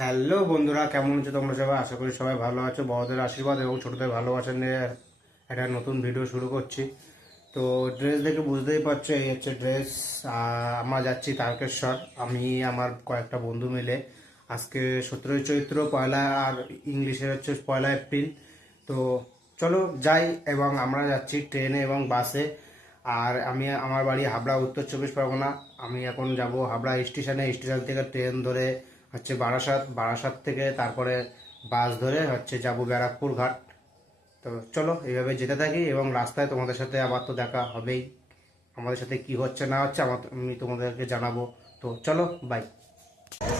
Hello বন্ধুরা, কেমন আছো তোমরা সবাই? আশা করি সবাই ভালো আছো। বড়দের আশীর্বাদ এবং ছোটদের ভালোবাসা নিয়ে একটা নতুন ভিডিও শুরু করছি। তো ড্রেস দেখে বুঝতেই পারছো, এই হচ্ছে ড্রেস। আমরা যাচ্ছি তারকেশ্বর, আমি আমার কয়েকটা বন্ধু মিলে। আজকে 17ই চৈত্র, পয়লা, আর ইংলিশের হচ্ছে 1 এপ্রিল। তো চলো যাই, এবং আমরা যাচ্ছি ট্রেনে এবং বাসে। আর আমার বাড়ি হাবড়া, উত্তর 24 পরগনা। আমি এখন যাব হাবড়া স্টেশনে, স্টেশন থেকে ট্রেন ধরে হচ্ছে বারাসাত, বারাসাত থেকে তারপরে বাস ধরে হচ্ছে যাব ব্যারাকপুর ঘাট। তো চলো এইভাবে যেতে থাকি, এবং রাস্তায় তোমাদের সাথে আবার তো দেখা হবেই। আমাদের সাথে কি হচ্ছে না হচ্ছে আমি তোমাদেরকে জানাবো। তো চলো, বাই।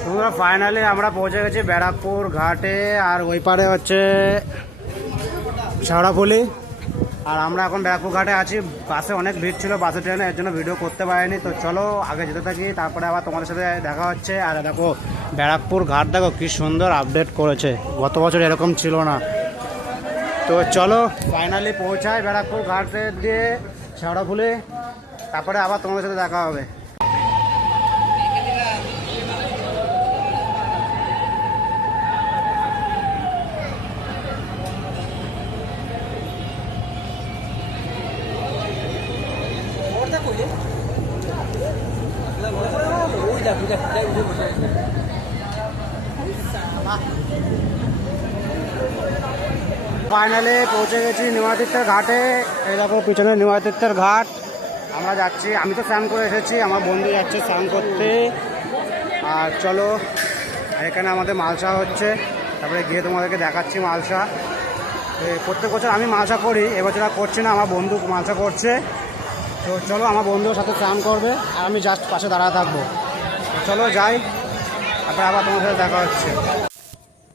তোমরা ফাইনালি আমরা পৌঁছে গেছি ব্যারাকপুর ঘাটে, আর ওই পারে হচ্ছে শেওড়াফুলি। আর আমরা এখন ব্যারাকপুর ঘাটে আছি। বাসে অনেক ভিড় ছিল, বাসে ট্রেনে, এর জন্য ভিডিও করতে পারিনি। তো চলো আগে যেতে থাকি, তারপরে আবার তোমাদের সাথে দেখা হচ্ছে। আর দেখো ব্যারাকপুর ঘাট, দেখো কি সুন্দর আপডেট করেছে, গত বছর এরকম ছিল না। তো চলো ফাইনালি পৌঁছায় ব্যারাকপুর ঘাটে দিয়ে শেওড়াফুলি, তারপরে আবার তোমাদের সাথে দেখা হবে। ফাইনালি পৌঁছে গেছি নিমাতীর্থের ঘাটে। এই দেখো পিছনে নিমাতীর্থের ঘাট, আমরা যাচ্ছি। আমি তো স্নান করে এসেছি, আমার বন্ধু যাচ্ছে স্নান করতে। আর চলো, এখানে আমাদের মালসা হচ্ছে, তারপরে গিয়ে তোমাদেরকে দেখাচ্ছি মালসা। প্রত্যেক বছর আমি মালসা করি, এবছর আর করছি না, আমার বন্ধু মালসা করছে। তো চলো, আমার বন্ধুর সাথে স্নান করবে আর আমি জাস্ট পাশে দাঁড়া থাকবো। তো চলো যাই, তারপরে আবার তোমার সাথে দেখা হচ্ছে।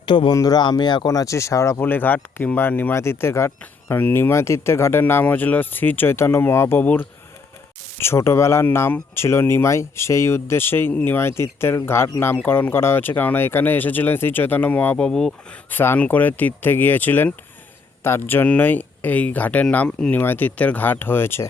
তো বন্ধুরা, আমি এখন আছি শেওড়াফুলি ঘাট কিংবা নিমাতীর্থের ঘাট। কারণ নিমাতীর্থের ঘাটের নাম হয়েছিল শ্রী চৈতন্য মহাপ্রভুর ছোটোবেলার নাম ছিল নিমাই, সেই উদ্দেশ্যেই নিমাতীর্থের ঘাট নামকরণ করা হয়েছে। কারণ এখানে এসেছিলেন শ্রী চৈতন্য মহাপ্রভু, স্নান করে তীর্থে গিয়েছিলেন, তার জন্যই এই ঘাটের নাম নিমাতীর্থের ঘাট হয়েছে।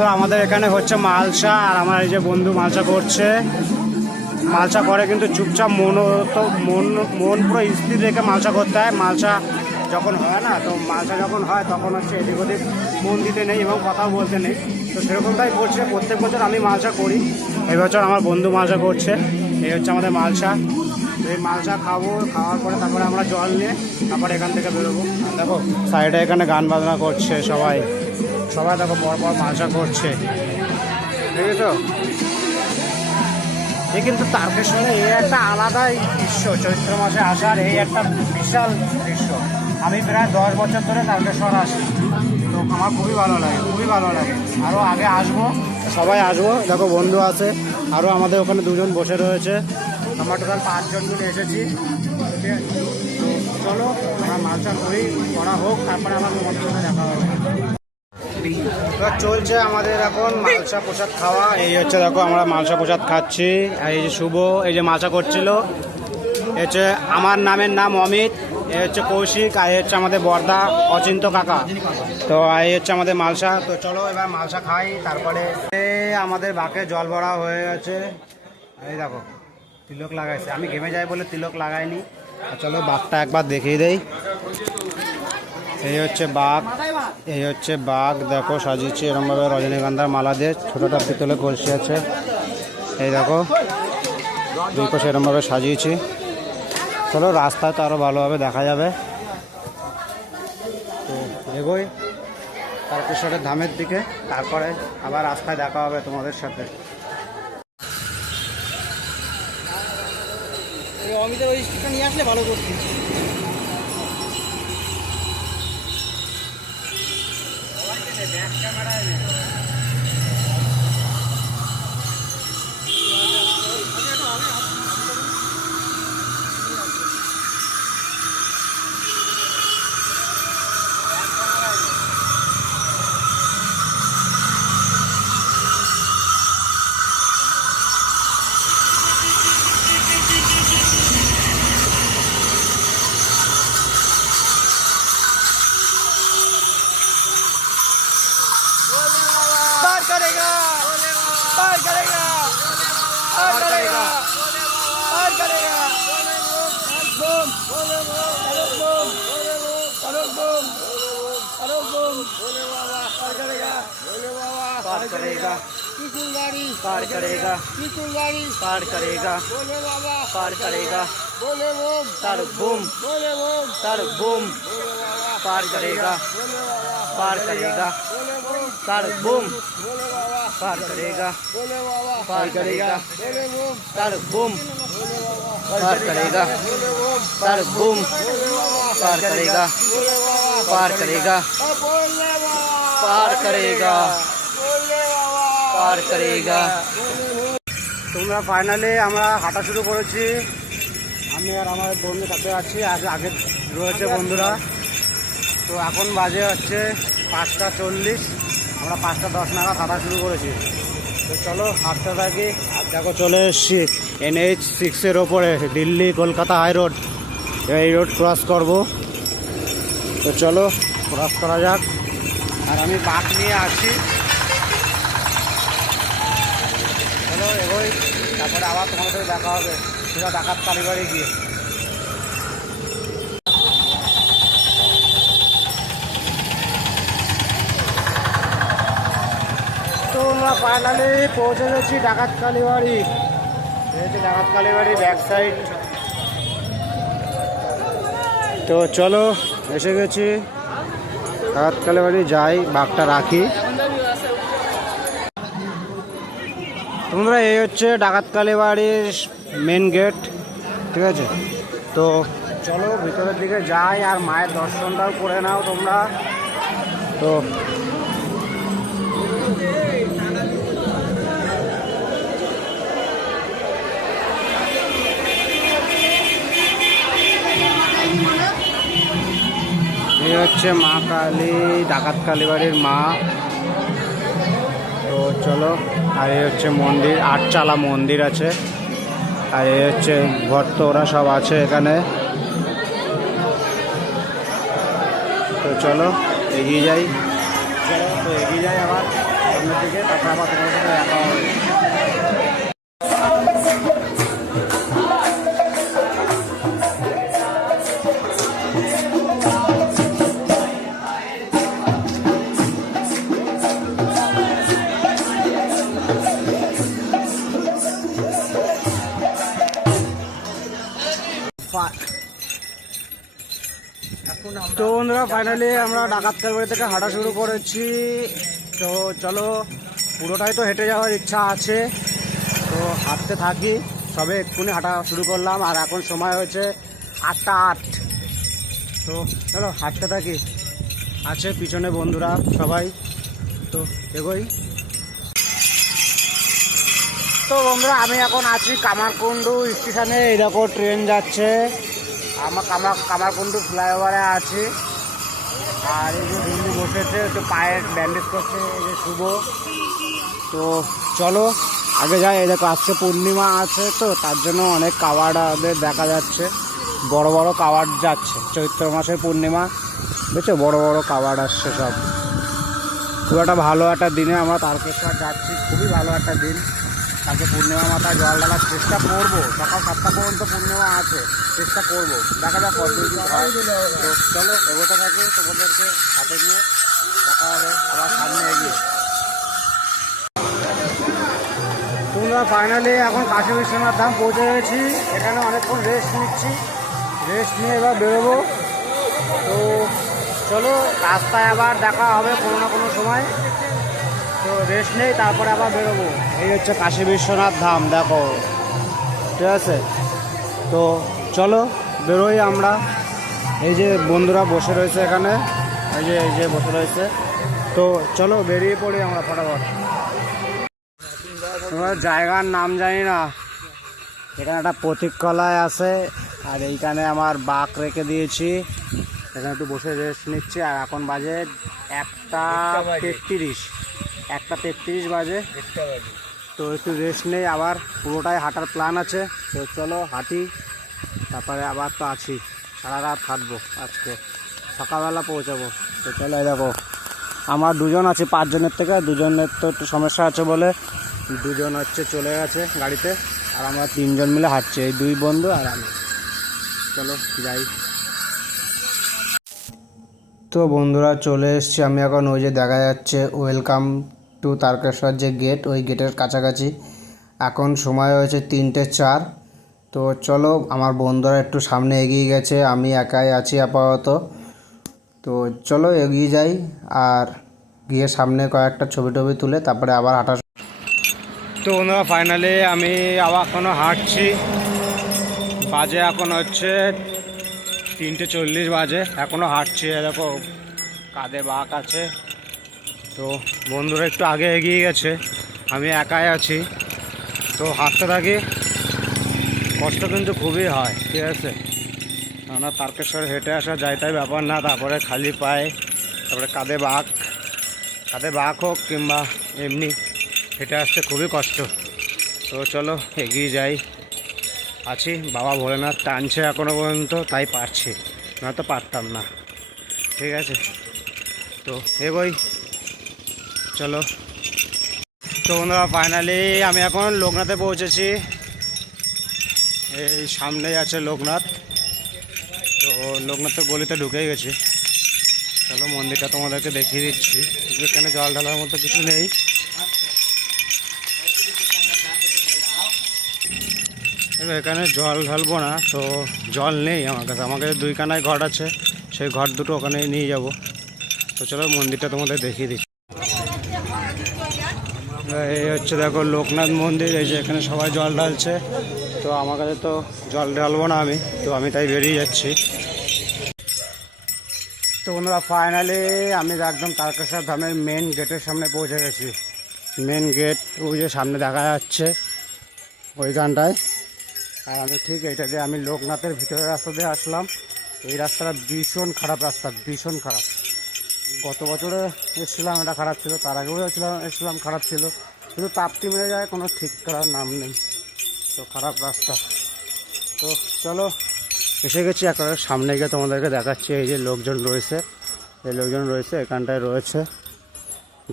তো আমাদের এখানে হচ্ছে মালসা, আর আমার এই যে বন্ধু মালসা করছে। মালসা করে কিন্তু চুপচাপ, মন পুরো স্থির রেখে মালসা করতে হয়। মালসা যখন হয় না, তো মালসা যখন হয় তখন হচ্ছে এদিক ওদিক মন দিতে নেই এবং কথাও বলতে নেই। তো সেরকমটাই করছে, প্রত্যেক বছর আমি মালসা করি, এই বছর আমার বন্ধু মালসা করছে। এই হচ্ছে আমাদের মালসা। এই মালসা খাবো, খাওয়ার পরে তারপরে আমরা জল নিয়ে তারপরে এখান থেকে বেরোবো। দেখো সাইডে এখানে গান বাজনা করছে সবাই, দেখো পরপর মালসা করছে, ঠিক আছে। এই কিন্তু তারকেশ্বরে এই একটা আলাদাই দৃশ্য, চৈত্র মাসে আসার এই একটা বিশাল দৃশ্য। আমি প্রায় 10 বছর ধরে তারকেশ্বর আসি, তো আমার খুবই ভালো লাগে। আরও আগে আসবো, সবাই আসবো। দেখো বন্ধু আছে, আরও আমাদের ওখানে 2জন বসে রয়েছে, আমরা টোটাল 5 জন মিলে এসেছি। তো চলো আমরা মালসা করা হোক, তারপরে আমার তোমাদের সাথে দেখা হবে। চলছে আমাদের এখন মালসা প্রসাদ খাওয়া। এই হচ্ছে দেখো আমরা মালসা প্রসাদ খাচ্ছি। আর এই যে শুভ, এই যে মালসা করছিল, হচ্ছে আমার নাম অমিত, এই হচ্ছে কৌশিক, আর এই হচ্ছে আমাদের বর্দা অচিন্ত কাকা। তো এই হচ্ছে আমাদের মালসা। তো চলো এবার মালসা খাই, তারপরে আমাদের বাঁকে জল ভরা হয়ে গেছে। এই দেখো তিলক লাগাইছে, আমি ঘেমে যাই বলে তিলক লাগাইনি। চলো বাঘটা একবার দেখিয়ে দেই। এই হচ্ছে বাঘ, দেখো সাজিয়েছে এরমভাবে রজনীগন্ধার মালা দিয়ে, ছোটোটা পিতলে কলসি আছে। এই দেখো দুই পাশে এরমভাবে সাজিয়েছি। চলো রাস্তায় তো আরও ভালোভাবে দেখা যাবে। তো এগোই তারকেশ্বরের ধামের দিকে, তারপরে আবার রাস্তায় দেখা হবে তোমাদের সাথে। অমিতের ওই স্টিকটা নিয়ে আসলে ভালো করছি। ব্যাক ক্যামেরায় पार करेगा, पार करेगा। पार करेगा, पार करेगा, पार करेगा, पार करेगा, तार बूम, तार बूम, पार करेगा, पार करेगा, तार बूम, पार करेगा, पार करेगा, तार बूम, पार करेगा, तार बूम, पार करेगा, पार करेगा, पार करेगा, पार करेगा। তোমরা ফাইনালি আমরা হাঁটা শুরু করেছি, আমি আর আমার বন্ধুর সাথে আছি, আগে রয়েছে বন্ধুরা। তো এখন বাজে হচ্ছে 5:40, আমরা 5:10 নাগাদ হাঁটা শুরু করেছি। তো চলো হাঁটতে থাকি। আর দেখো চলে এসছি NH6-এর ওপরে, দিল্লি কলকাতা হাই রোড, এই রোড ক্রস করব। তো চলো ক্রস করা যাক। আর আমি বাঁক নিয়ে আছি, চলো এগোই, তারপরে আবার তোমাদের সাথে দেখা হবে সেটা ডাকাত কালীবাড়ি গিয়ে। তো আমরা ফাইনালি পৌঁছে গেছি ডাকাত কালীবাড়ি। এই হচ্ছে ডাকাত কালীবাড়ি ব্যাক সাইড। তো চলো এসে গেছি ডাকাত কালীবাড়ি, যাই বাঘটা রাখি। তোমরা এই হচ্ছে ডাকাত কালীবাড়ির মেন গেট, ঠিক আছে? তো চলো ভিতরের দিকে যাই আর মায়ের দর্শনটাও করে নাও তোমরা। তো এই হচ্ছে মা কালী, ডাকাত কালীবাড়ির মা। তো চলো, আর এই হচ্ছে মন্দির, আটচালা মন্দির আছে। আর এই হচ্ছে ভক্ত, ওরা সব আছে এখানে। তো চলো এগিয়ে যাই, চলো তো এগিয়ে যাই আবার সামনের দিকে, তারপর আবার তোমার সাথে দেখা হবে। তো বন্ধুরা ফাইনালি আমরা ডাকাত কালীবাড়ি থেকে হাঁটা শুরু করেছি। তো চলো, পুরোটাই তো হেঁটে যাওয়ার ইচ্ছা আছে, তো হাঁটতে থাকি। সবে এক্ষুনি হাঁটা শুরু করলাম আর এখন সময় হয়েছে 8:08। তো চলো হাঁটতে থাকি, আছে পিছনে বন্ধুরা সবাই। তো এগোই। তো বন্ধুরা আমি এখন আছি কামারকুণ্ডু স্টেশনে। এই দেখো ট্রেন যাচ্ছে, আমার কামারকুণ্ডু ফ্লাইওভারে আছি। আর এই যে বন্ধু বসেছে, একটু পায়ের ব্যান্ডেজ করছে, এই যে শুভ। তো চলো আগে যাই। এই দেখো আজকে পূর্ণিমা আছে, তো তার জন্য অনেক কাওয়াড়দের দেখা যাচ্ছে, বড় বড় কাওয়াড় যাচ্ছে। চৈত্র মাসের পূর্ণিমা, বুঝছো, বড় বড় কাওয়াড় আসছে সব। খুব একটা ভালো একটা দিনে আমরা তারকেশ্বর যাচ্ছি, খুবই ভালো একটা দিন। তাকে পূর্ণিমা মাথায় জল ঢালার চেষ্টা করবো, সকাল 7টা পর্যন্ত পূর্ণিমা আছে, চেষ্টা করবো, দেখা যাক কতদিন হয়। তো চলো এগোতে থাকি, তোমাদেরকে হাতে নিয়ে দেখা হবে আবার সামনে এগিয়ে। তোমরা ফাইনালি এখন কাশী বিশ্বনাথ ধাম পৌঁছে গেছি। এখানে অনেকক্ষণ রেস্ট নিচ্ছি, রেস্ট নিয়ে এবার বেরোবো। তো চলো রাস্তায় আবার দেখা হবে কোনো না কোনো সময়। তো রেস্ট নেই, তারপরে আবার বেরোবো। এই হচ্ছে কাশী বিশ্বনাথ ধাম, দেখো, ঠিক আছে? তো চলো বেরোই আমরা। এই যে বন্ধুরা বসে রয়েছে এখানে, এই যে বসে রয়েছে। তো চলো বেরিয়ে পড়ি আমরা ফটাফট। তোমরা জায়গার নাম জানি না, এখানে একটা প্রতীককলায় আছে, আর এইখানে আমার বাঁক রেখে দিয়েছি। এখানে একটু বসে রেস্ট নিচ্ছি। আর এখন বাজে 1:33 বাজে। তো একটু রেস্ট নেই, আবার পুরোটাই হাঁটার প্ল্যান আছে। তো চলো হাঁটি, তারপরে আবার তো আছি, সারা রাত হাঁটবো, আজকে সকালবেলা পৌঁছাবো। তো চলো দেখো আমরা দুজন আছি 5 জনের থেকে, দুজনের তো একটু সমস্যা আছে বলে 2জন হচ্ছে চলে গেছে গাড়িতে। আর আমরা তিনজন মিলে হাঁটছি, এই দুই বন্ধু আর আমি। চলো যাই। তো বন্ধুরা চলে এসছি আমি এখন, ওই যে দেখা যাচ্ছে ওয়েলকাম টু তারকেশ্বর যে গেট, ওই গেটের কাছাকাছি। এখন সময় হয়েছে 3:04। তো চলো, আমার বন্ধুরা একটু সামনে এগিয়ে গেছে, আমি একাই আছি আপাতত। তো চলো এগিয়ে যাই, আর গিয়ে সামনে কয়েকটা ছবি টবি তুলে তারপরে আবার হাঁটা। তো বন্ধুরা ফাইনালি আমি আবার এখনও হাঁটছি। বাজে এখন হচ্ছে 3:40 বাজে, এখনও হাঁটছি। দেখো কাঁধে বাঁক আছে। তো বন্ধুরা একটু আগে এগিয়ে গেছে, আমি একাই আছি। তো হাঁটতে থাকি, কষ্ট কিন্তু খুবই হয়, ঠিক আছে। আমরা তারকেশ্বর হেঁটে আসা যায় তাই ব্যাপার না, তারপরে খালি পায়ে, তারপরে কাঁধে বাঁক হোক কিংবা এমনি হেঁটে আসতে খুবই কষ্ট। তো চলো এগিয়ে যাই। আছি, বাবা ভোলেনাথ টানছে এখনও পর্যন্ত, তাই পারছি, না তো পারতাম না, ঠিক আছে। তো এগোই, চলো। তো বন্ধুরা ফাইনালি আমি এখন লোকনাথে পৌঁছেছি। এই সামনেই আছে লোকনাথ। তো লোকনাথের গলিতে ঢুকেই গেছি। চলো মন্দিরটা তোমাদেরকে দেখিয়ে দিচ্ছি। এখানে জল ঢালার মতো কিছু নেই। এখানে জল ঢালবো না, তো জল নেই আমার কাছে। আমার কাছে 2 কানায় ঘট আছে, সেই ঘট দুটো ওখানে নিয়ে যাব। তো চলো মন্দিরটা তোমাদের দেখিয়ে দিচ্ছি। এই হচ্ছে দেখো লোকনাথ মন্দির, এই যে এখানে সবাই জল ঢালছে। তো আমার কাছে তো জল ঢালবো না আমি, তো আমি তাই বেরিয়ে যাচ্ছি। তো বন্ধুরা ফাইনালি আমি একদম তারকেশ্বর ধামের মেন গেটের সামনে পৌঁছে গেছি। মেন গেট ওই যে সামনে দেখা যাচ্ছে ওইখানটায়। আর আমি ঠিক এইটা দিয়ে আমি লোকনাথের ভিতরের রাস্তা দিয়ে আসলাম। এই রাস্তাটা ভীষণ খারাপ রাস্তা, ভীষণ খারাপ। গত বছরে এসেছিলাম, এটা খারাপ ছিল, তার আগেও এসেছিলাম খারাপ ছিল, কিন্তু তাপ্তি মেরে যায়, কোনো ঠিক করার নাম নেই। তো খারাপ রাস্তা। তো চলো এসে গেছি, এখন সামনে গিয়ে তোমাদেরকে দেখাচ্ছি। এই যে লোকজন রয়েছে, এখানটায় রয়েছে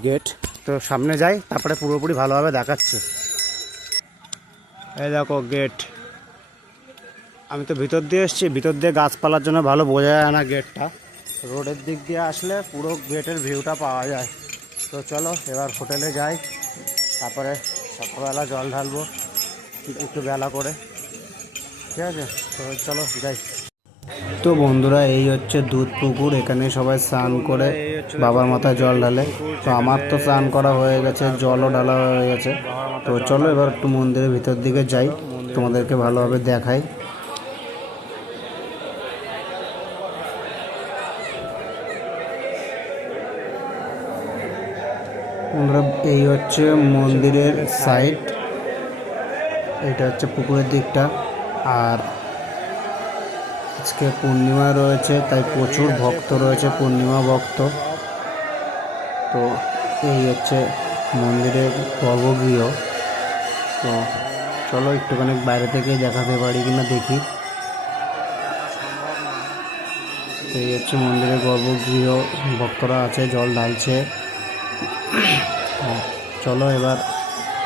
গেট। তো সামনে যাই, তারপরে পুরোপুরি ভালোভাবে দেখাচ্ছি। এই দেখো গেট। আমি তো ভিতর দিয়ে এসেছি, ভিতর দিয়ে গাছপালার জন্য ভালো বোঝা যায় না গেটটা। রোডের দিক দিয়ে আসলে পুরো গেটের ভিউটা পাওয়া যায়। তো চলো এবার হোটেলে যাই, তারপরে সকালবেলা জল ঢালবো একটু বেলা করে, ঠিক আছে। তো চলো যাই। তো বন্ধুরা এই হচ্ছে দুধ পুকুর, এখানে সবাই স্নান করে বাবার মাথায় জল ঢালে। তো আমার তো স্নান করা হয়ে গেছে, জলও ঢালা হয়ে গেছে। তো চলো এবার একটু মন্দিরের ভিতর দিকে যাই, তোমাদেরকে ভালোভাবে দেখাই। বন্ধুরা এই হচ্ছে মন্দিরের সাইড, এটা হচ্ছে পুকুরের দিকটা। আর আজকে পূর্ণিমা রয়েছে, তাই প্রচুর ভক্ত রয়েছে, পূর্ণিমা ভক্ত। তো এই হচ্ছে মন্দিরের গর্ভগৃহ। তো চলো একটুখানি বাইরে থেকে দেখাতে পারি কিনা দেখি। এই হচ্ছে মন্দিরের গর্ভগৃহ, ভক্তরা আছে, জল ঢালছে। চলো এবার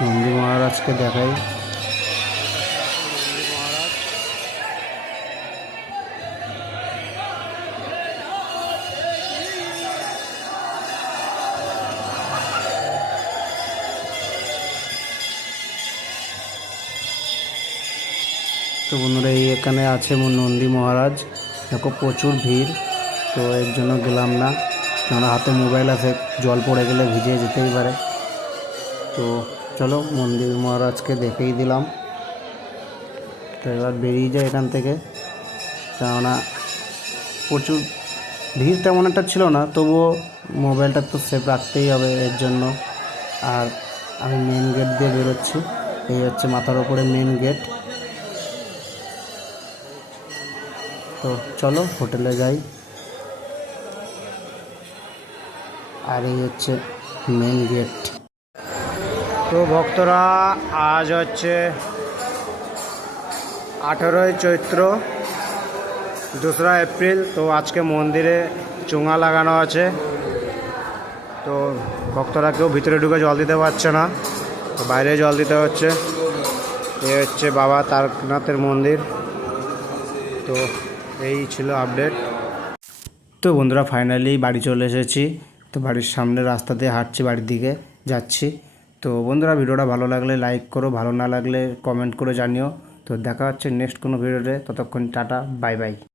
নন্দী মহারাজকে দেখাই। তো বন্ধুরা এই এখানে আছে নন্দী মহারাজ। দেখো প্রচুর ভিড়, তো এর জন্য গেলাম না, কেননা হাতে মোবাইল আছে, জল পড়ে গেলে ভিজে যেতেই পারে। তো চলো মন্দির মহারাজকে দেখেই দিলাম। তো এবার বেরিয়ে যায় এখান থেকে, কেননা প্রচুর ভিড় তেমন একটা ছিল না, তবুও মোবাইলটা তো সেফ রাখতেই হবে এর জন্য। আর আমি মেন গেট দিয়ে বেরোচ্ছি, এই হচ্ছে মাথার ওপরে মেন গেট। তো চলো হোটেলে যাই। আর এই হচ্ছে মেন গেট। তো ভক্তরা আজ হচ্ছে 18ই চৈত্র, 2রা এপ্রিল। তো আজকে মন্দিরে চোঙা লাগানো আছে। তো ভক্তরা কেউ ভিতরে ঢুকে জল দিতে পারছে না, তো বাইরে জল দিতে হচ্ছে। এ হচ্ছে বাবা তারকনাথের মন্দির। তো এই ছিল আপডেট। তো বন্ধুরা ফাইনালি বাড়ি চলে এসেছি। তো বাড়ির সামনে রাস্তা দিয়ে হাঁটছি, বাড়ির দিকে যাচ্ছি। তো বন্ধুরা ভিডিওটা ভালো লাগলে লাইক করো, ভালো না লাগলে কমেন্ট করে জানিও। তো দেখা হচ্ছে নেক্সট কোনো ভিডিওতে, ততক্ষণ টাটা, বাই বাই।